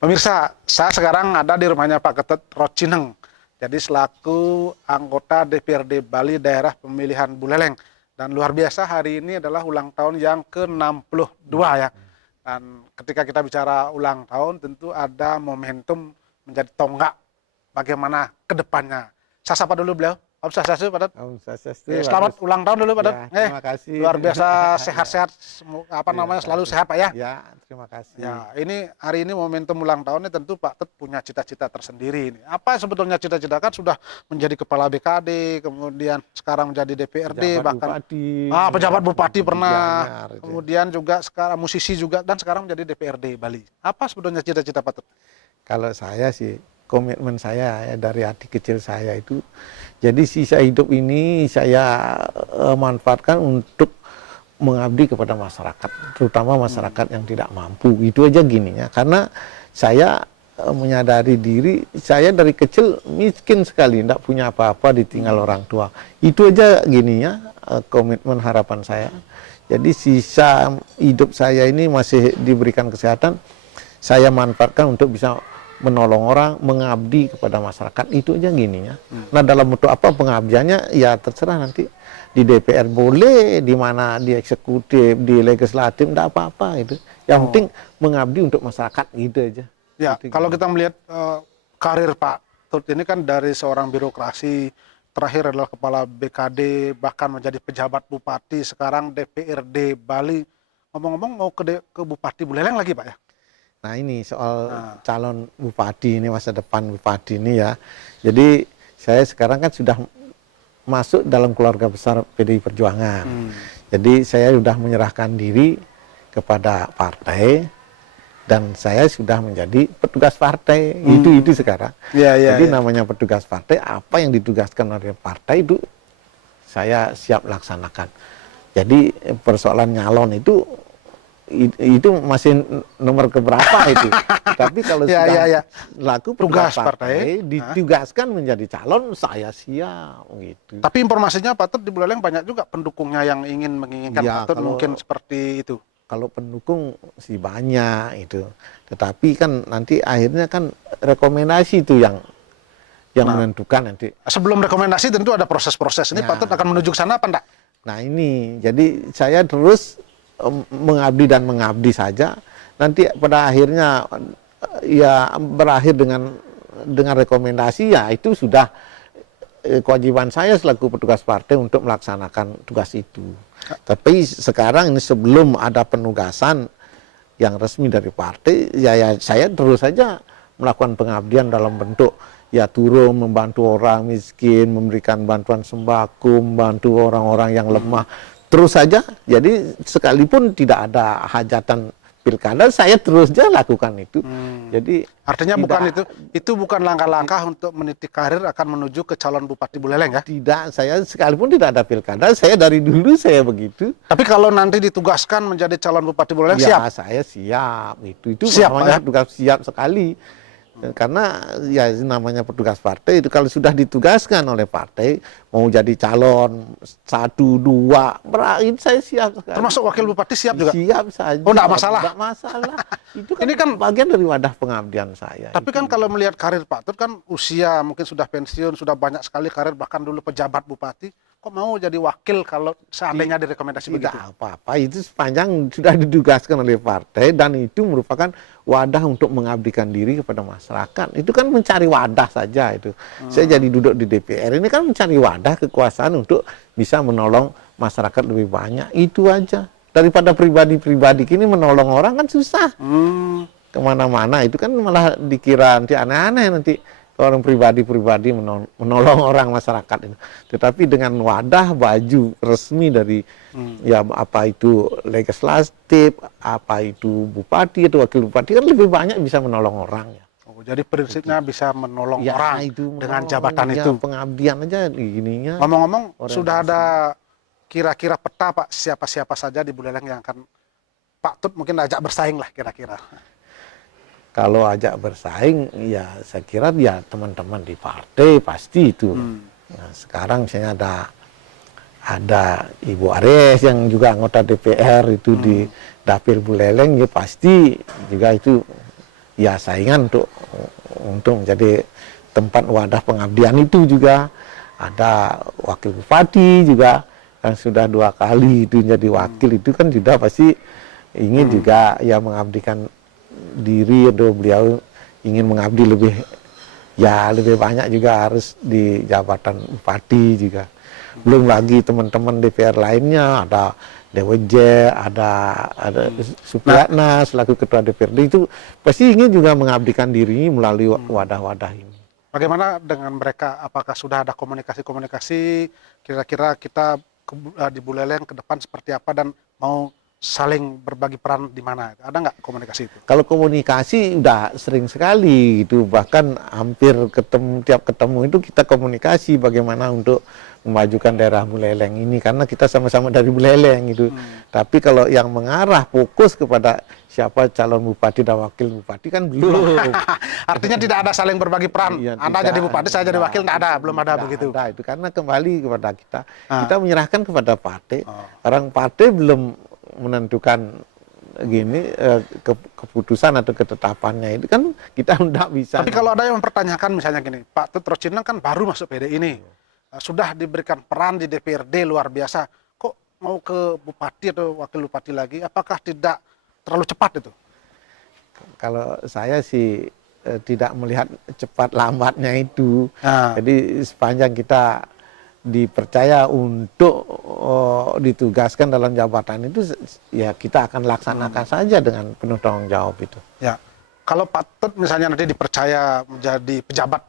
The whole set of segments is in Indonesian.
Pemirsa, saya sekarang ada di rumahnya Pak Ketut Rocineng. Jadi selaku anggota DPRD Bali Daerah Pemilihan Buleleng. Dan luar biasa hari ini adalah ulang tahun yang ke-62 ya. Dan ketika kita bicara ulang tahun tentu ada momentum menjadi tonggak bagaimana ke depannya. Saya sapa dulu beliau. Om Swastiastu, Pak Ketut. Om Swastiastu. Selamat ulang tahun dulu Pak Ketut. Ya, terima kasih. Luar biasa sehat-sehat, selalu sehat Pak ya. Ya, terima kasih. Ya, ini hari ini momentum ulang tahunnya tentu Pak Tet punya cita-cita tersendiri ini. Apa sebetulnya cita-cita, kan sudah menjadi kepala BKD, kemudian sekarang menjadi DPRD, Pejabat bahkan bupati, pejabat bupati pernah, Gianyar, gitu. kemudian juga sekarang musisi juga, dan sekarang menjadi DPRD Bali. Apa sebetulnya cita-cita Pak Tet? Kalau saya sih, komitmen saya ya, dari hati kecil saya itu, jadi sisa hidup ini saya manfaatkan untuk mengabdi kepada masyarakat, terutama masyarakat yang tidak mampu. Itu aja gininya, karena saya menyadari diri saya dari kecil miskin sekali, tidak punya apa-apa, ditinggal orang tua. Itu aja gininya, komitmen harapan saya. Jadi sisa hidup saya ini masih diberikan kesehatan, saya manfaatkan untuk bisa menolong orang, mengabdi kepada masyarakat. Itu aja gininya. Nah, dalam bentuk apa pengabdiannya ya terserah nanti. Di DPR boleh, di mana di eksekutif, di legislatif, enggak apa-apa gitu. Yang penting mengabdi untuk masyarakat gitu aja. Ya, gitu, kalau gitu. kita melihat karir Pak Tut ini kan dari seorang birokrasi, terakhir adalah kepala BKD, bahkan menjadi pejabat bupati, sekarang DPRD Bali. Ngomong-ngomong mau ke Bupati Buleleng lagi Pak ya? Nah, ini soal calon bupati ini, masa depan bupati ini ya. Jadi saya sekarang kan sudah masuk dalam keluarga besar PDI Perjuangan. Jadi saya sudah menyerahkan diri kepada partai dan saya sudah menjadi petugas partai. Itu sekarang. Jadi namanya petugas partai, apa yang ditugaskan oleh partai itu saya siap laksanakan. Jadi persoalan nyalon itu masih nomor keberapa itu. Tapi kalau sudah laku tugas partai, ditugaskan menjadi calon, saya siap gitu. Tapi informasinya Pak Tut di Buleleng banyak juga pendukungnya yang menginginkan ya, Pak Tut mungkin seperti itu. Kalau pendukung sih banyak itu. Tetapi kan nanti akhirnya kan rekomendasi itu yang menentukan nanti. Sebelum rekomendasi tentu ada proses-proses. Ini Pak Tut akan menuju ke sana apa enggak? Nah, ini jadi saya terus mengabdi dan mengabdi saja, nanti pada akhirnya ya berakhir dengan rekomendasi, ya itu sudah kewajiban saya selaku petugas partai untuk melaksanakan tugas itu. Tapi sekarang ini sebelum ada penugasan yang resmi dari partai, ya saya terus saja melakukan pengabdian dalam bentuk ya turun membantu orang miskin, memberikan bantuan sembako, membantu orang-orang yang lemah. Terus saja, jadi sekalipun tidak ada hajatan pilkada, saya terus saja lakukan itu. Jadi artinya itu bukan langkah-langkah untuk meniti karir akan menuju ke calon Bupati Buleleng ya? Tidak, saya sekalipun tidak ada pilkada, saya dari dulu saya begitu. Tapi kalau nanti ditugaskan menjadi calon Bupati Buleleng, ya, siap? Saya siap. Itu siap, namanya ya? Petugas siap sekali. Karena ya namanya petugas partai itu kalau sudah ditugaskan oleh partai mau jadi calon 1, 2 berakhir saya siap sekali. Termasuk wakil bupati siap juga? Siap saja. Oh, enggak masalah? Enggak masalah. Itu kan, ini kan bagian dari wadah pengabdian saya. Tapi kan kalau melihat karir Pak Tut kan usia mungkin sudah pensiun, sudah banyak sekali karir, bahkan dulu pejabat bupati, kok mau jadi wakil kalau seandainya direkomendasi begitu? Tidak apa-apa, itu sepanjang sudah ditugaskan oleh partai dan itu merupakan wadah untuk mengabdikan diri kepada masyarakat. Itu kan mencari wadah saja itu. Saya jadi duduk di DPR ini kan mencari wadah kekuasaan untuk bisa menolong masyarakat lebih banyak. Itu aja. Daripada pribadi-pribadi kini menolong orang kan susah. Kemana-mana itu kan malah dikira nanti aneh-aneh nanti orang pribadi-pribadi menolong orang masyarakat itu. Tetapi dengan wadah baju resmi dari ya apa itu legislatif, apa itu bupati atau wakil bupati kan lebih banyak bisa menolong orang ya. Oh, jadi prinsipnya bisa menolong ya, orang itu dengan jabatan ya, itu. Pengabdian aja ininya. Ngomong-ngomong, sudah ada kira-kira peta Pak siapa-siapa saja di Buleleng yang akan Pak Tut mungkin ajak bersaing lah kira-kira? Kalau ajak bersaing, ya saya kira ya teman-teman di partai pasti itu. Nah, sekarang misalnya ada Ibu Ares yang juga anggota DPR itu di Dapil Buleleng, ya pasti juga itu ya saingan untuk menjadi tempat wadah pengabdian itu juga. Ada wakil bupati juga yang sudah 2 kali itu jadi wakil, itu kan sudah pasti ingin juga ya mengabdikan diri, atau beliau ingin mengabdi lebih banyak juga harus di jabatan bupati juga. Belum lagi teman-teman DPR lainnya, ada DWJ, ada Supriyatna selaku ketua DPRD, itu pasti ingin juga mengabdikan diri melalui wadah-wadah ini. Bagaimana dengan mereka? Apakah sudah ada komunikasi-komunikasi? Kira-kira kita di Buleleng ke depan seperti apa dan mau saling berbagi peran di mana? Ada nggak komunikasi itu? Kalau komunikasi udah sering sekali gitu, bahkan hampir tiap ketemu itu kita komunikasi bagaimana untuk memajukan daerah Buleleng ini, karena kita sama-sama dari Buleleng gitu. Tapi kalau yang mengarah fokus kepada siapa calon bupati dan wakil bupati kan belum. Artinya tidak ada saling berbagi peran. Iya, Anda jadi bupati, saya jadi wakil, tidak ada, belum ada tidak begitu. ada itu, karena kembali kepada kita. Kita menyerahkan kepada partai. Oh. Orang partai belum menentukan gini keputusan atau ketetapannya, itu kan kita tidak bisa. Tapi kalau ada yang mempertanyakan misalnya gini, Pak Tut Rocina kan baru masuk PDI ini, sudah diberikan peran di DPRD luar biasa, kok mau ke bupati atau wakil bupati lagi, apakah tidak terlalu cepat itu? Kalau saya sih tidak melihat cepat lambatnya itu. Jadi sepanjang kita dipercaya untuk ditugaskan dalam jabatan itu, ya kita akan laksanakan saja dengan penuh tanggung jawab itu. Ya, kalau Pak Tut misalnya nanti dipercaya menjadi pejabat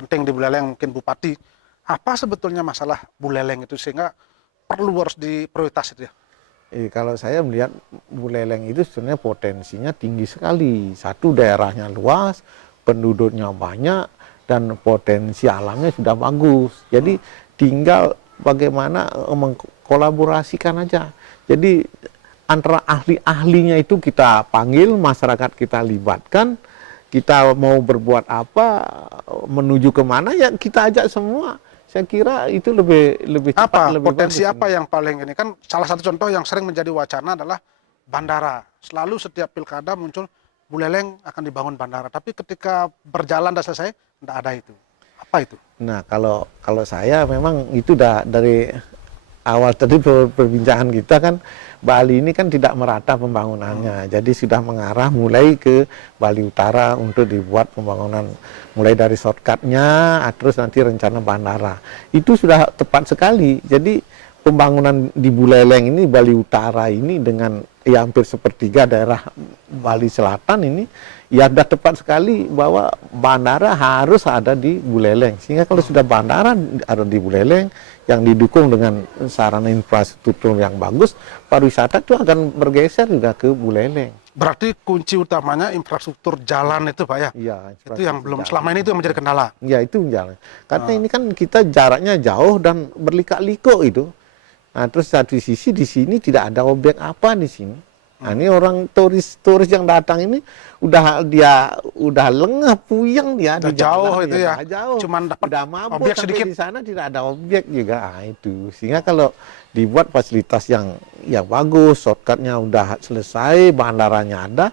penting di Buleleng, mungkin bupati, apa sebetulnya masalah Buleleng itu sehingga perlu harus diprioritas itu ya? Kalau saya melihat Buleleng itu sebenarnya potensinya tinggi sekali. Satu, daerahnya luas, penduduknya banyak, dan potensi alamnya sudah bagus. Jadi tinggal bagaimana mengkolaborasikan aja. Jadi antara ahli-ahlinya itu kita panggil, masyarakat kita libatkan, kita mau berbuat apa, menuju kemana, ya kita ajak semua. Saya kira itu lebih cepat, lebih potensi bagus. apa yang paling ini kan salah satu contoh yang sering menjadi wacana adalah bandara. Selalu setiap pilkada muncul Buleleng akan dibangun bandara, tapi ketika berjalan dan selesai tidak ada itu. Apa itu? Nah, kalau saya memang itu dari awal tadi perbincangan kita kan, Bali ini kan tidak merata pembangunannya. Jadi sudah mengarah mulai ke Bali Utara untuk dibuat pembangunan, mulai dari shortcutnya, terus nanti rencana bandara. Itu sudah tepat sekali. Jadi pembangunan di Buleleng ini, Bali Utara ini, dengan ya hampir sepertiga daerah Bali Selatan ini, ya sudah tepat sekali bahwa bandara harus ada di Buleleng. Sehingga kalau sudah bandara ada di Buleleng, yang didukung dengan sarana infrastruktur yang bagus, pariwisata itu akan bergeser juga ke Buleleng. Berarti kunci utamanya infrastruktur jalan itu Pak ya? Iya, itu yang belum, selama ini itu yang menjadi kendala. Ya, itu jalan. Karena ini kan kita jaraknya jauh dan berliku-liku itu. Nah, terus satu sisi di sini tidak ada objek apa di sini. Nah, ini orang turis yang datang ini udah lengah, puyeng dia Udah di jauh jalan, itu ya. ya. Jauh. Cuman dapat Udah mampu objek sampai sedikit. di sana tidak ada objek juga. Nah, itu. Sehingga kalau dibuat fasilitas yang bagus, shortcutnya udah selesai, bandaranya ada,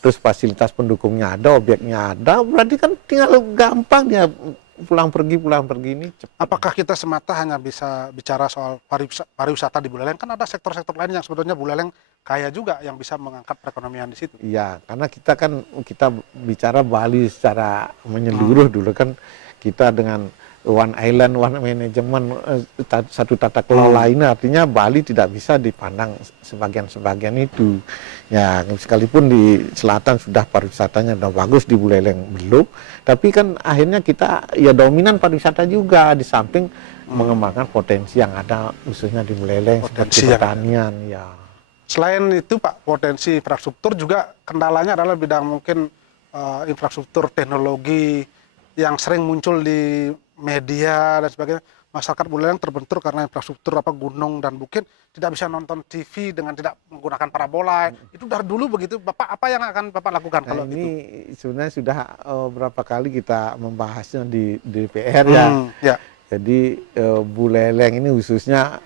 terus fasilitas pendukungnya ada, objeknya ada, berarti kan tinggal gampang dia pulang pergi ini cepat. Apakah kita semata hanya bisa bicara soal pariwisata di Buleleng? Kan ada sektor-sektor lain yang sebetulnya Buleleng kaya juga yang bisa mengangkat perekonomian di situ. Iya, karena kita bicara Bali secara menyeluruh dulu kan, kita dengan One Island, One Management, satu tata kelola ini, artinya Bali tidak bisa dipandang sebagian-sebagian itu. Ya, sekalipun di selatan sudah pariwisatanya sudah bagus, di Buleleng belum, tapi kan akhirnya kita ya dominan pariwisata juga, di samping mengembangkan potensi yang ada khususnya di Buleleng, seperti pertanian. Ya. Selain itu Pak, potensi infrastruktur juga kendalanya adalah bidang mungkin infrastruktur teknologi yang sering muncul di media dan sebagainya. Masyarakat Buleleng terbentur karena infrastruktur gunung dan bukit, tidak bisa nonton TV dengan tidak menggunakan parabola. Itu dari dulu begitu. Bapak, apa yang akan Bapak lakukan kalau ini itu? sebenarnya sudah berapa kali kita membahasnya di DPR ya. Jadi Buleleng ini khususnya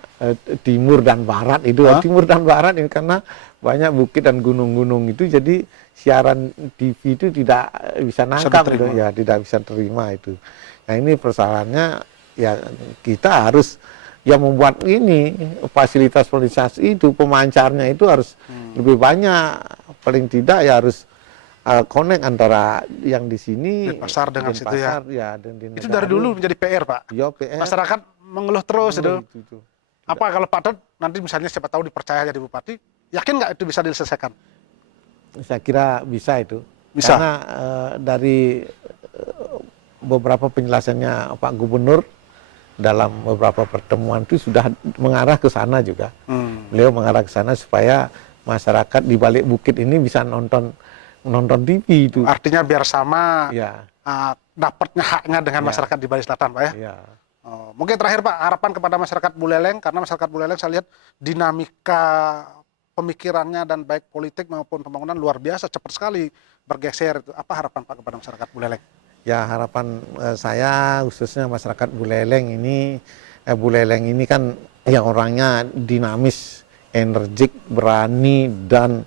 timur dan barat itu. Timur dan barat ini karena banyak bukit dan gunung-gunung itu, jadi siaran TV itu tidak bisa nangkap gitu, ya tidak bisa terima itu. Nah ini persoalannya, ya kita harus ya membuat ini fasilitas itu, pemancarnya itu harus lebih banyak, paling tidak ya harus connect antara yang di sini Denpasar dengan situ Denpasar, ya. Di Itu dari dulu menjadi PR, Pak. Ya, PR. Masyarakat mengeluh terus itu. Itu. Apa kalau Pak Tut nanti misalnya siapa tahu dipercaya jadi bupati, yakin nggak itu bisa diselesaikan? Saya kira bisa itu. Bisa. Karena dari beberapa penjelasannya Pak Gubernur dalam beberapa pertemuan itu sudah mengarah ke sana juga. Beliau mengarah ke sana supaya masyarakat di balik bukit ini bisa nonton TV itu. Artinya biar sama Ya. dapatnya haknya dengan masyarakat di Bali Selatan, Pak ya. Ya. Oh, mungkin terakhir Pak, harapan kepada masyarakat Buleleng, karena masyarakat Buleleng saya lihat dinamika pemikirannya dan baik politik maupun pembangunan luar biasa, cepat sekali bergeser. Apa harapan Pak kepada masyarakat Buleleng? Ya, harapan saya khususnya masyarakat Buleleng ini kan yang orangnya dinamis, energik, berani, dan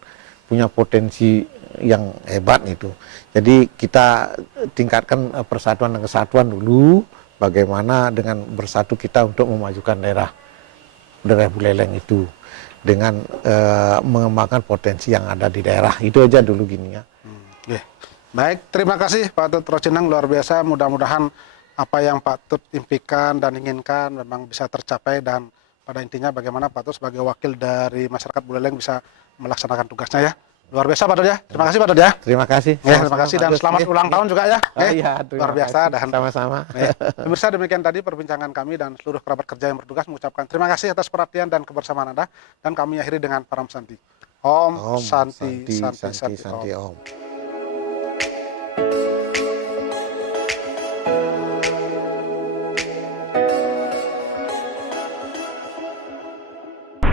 punya potensi yang hebat itu. Jadi kita tingkatkan persatuan dan kesatuan dulu, bagaimana dengan bersatu kita untuk memajukan daerah Buleleng itu dengan mengembangkan potensi yang ada di daerah. Itu aja dulu gini ya. Baik, terima kasih Pak Tut Rocineng, luar biasa. Mudah-mudahan apa yang Pak Tut impikan dan inginkan memang bisa tercapai, dan pada intinya bagaimana Pak Tut sebagai wakil dari masyarakat Buleleng bisa melaksanakan tugasnya ya. Luar biasa Pak Tut ya. Terima kasih Pak Tut ya. Terima kasih. Terima kasih dan selamat ulang tahun juga ya. Iya, luar biasa dan sama-sama. Pemirsa, demikian tadi perbincangan kami dan seluruh kerabat kerja yang bertugas mengucapkan terima kasih atas perhatian dan kebersamaan Anda, dan kami akhiri dengan Param Santi. Om Santi Santi Santi Om.